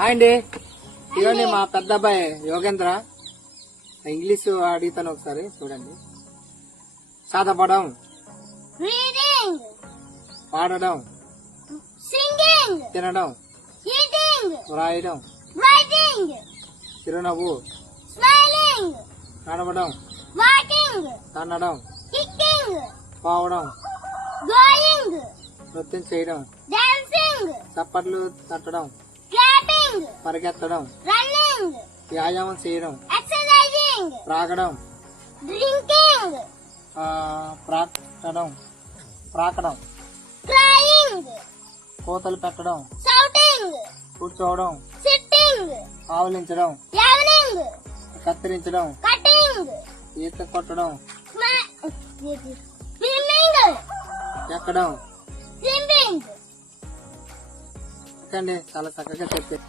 Hi అండి, ఇవ్వండి మా పెద్ద అబ్బాయి యోగేంద్ర. ఇంగ్లీష్ అడుగుతాను, ఒకసారి చూడండి. చదవడం, రీడింగ్, పాడడం, సింగింగ్, తినడం, ఈటింగ్, వ్రాయడం, రైటింగ్, చిరునవ్వు, స్మైలింగ్, నడవడం, వాకింగ్, తన్నడం, కిక్కింగ్, పోవడం, గోయింగ్, నృత్యం చేయడం, డాన్సింగ్, చప్పట్లు తట్టడం, క్లాపింగ్, పరిగెత్తడం, రన్నింగ్, వ్యాయామం చేయడం, ఎక్సర్సైజింగ్, త్రాగడం, డ్రింకింగ్, ప్రాకడం, క్రయింగ్, కోతలు పెట్టడం, షౌటింగ్, కూర్చోవడం, సిట్టింగ్, ఆవలించడం, యావనింగ్, కత్తిరించడం, కటింగ్, ఈత కొట్టడం, స్విమ్మింగ్, ఎక్కడం. స్విమ్మింగ్. ఓకే అండి, చాలా చక్కగా చెప్పారు.